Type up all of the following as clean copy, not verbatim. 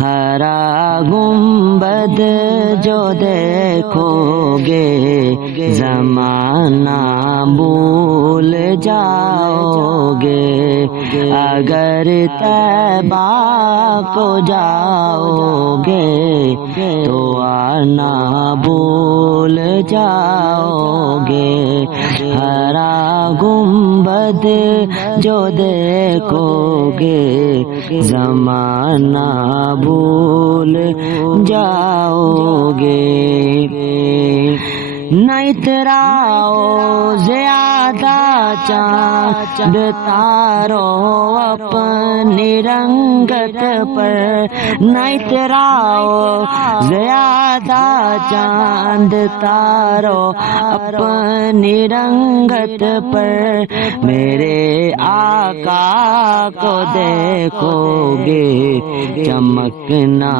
ہرا گنبد جو دیکھو گے زمانہ بھول جاؤ گے، اگر طیبہ کو جاؤ گے تو آنا بھول جاؤ گے۔ ہرا گنبد جو دیکھو گے زمانہ بھول جاؤ گے۔ نہ اتراؤ زیادہ چاند تارو اپنی رنگت پر، نہ اتراؤ زیادہ چاند تارو اپنی رنگت پر، میرے آقا کو دیکھو گے چمکنا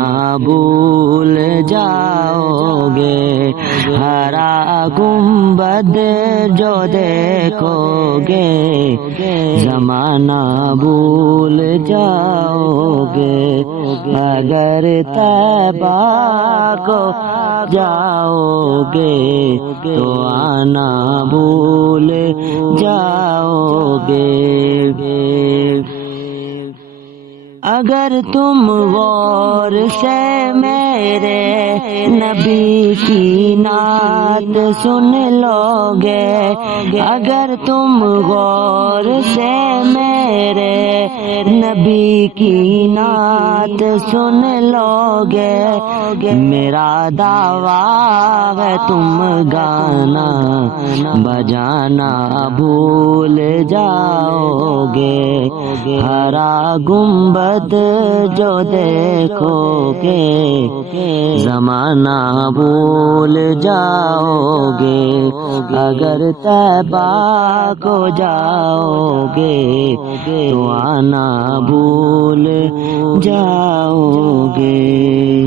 بھول جاؤ گے۔ ہرا گنبد جو دیکھو گے زمانہ بھول جاؤ گے، اگر طیبہ کو جاؤ گے تو آنا بھول جاؤ گے۔ اگر تم غور سے میرے نبی کی نعت سن لو گے، اگر تم غور سے میرے نبی کی نعت سن لو گے، میرا دعویٰ ہے تم گانا بجانا بھول جاؤ گے۔ ہرا گنبد جو دیکھو گے زمانہ بھول جاؤ گے، اگر طیبہ کو جاؤ گے تو آنا بھول جاؤ گے۔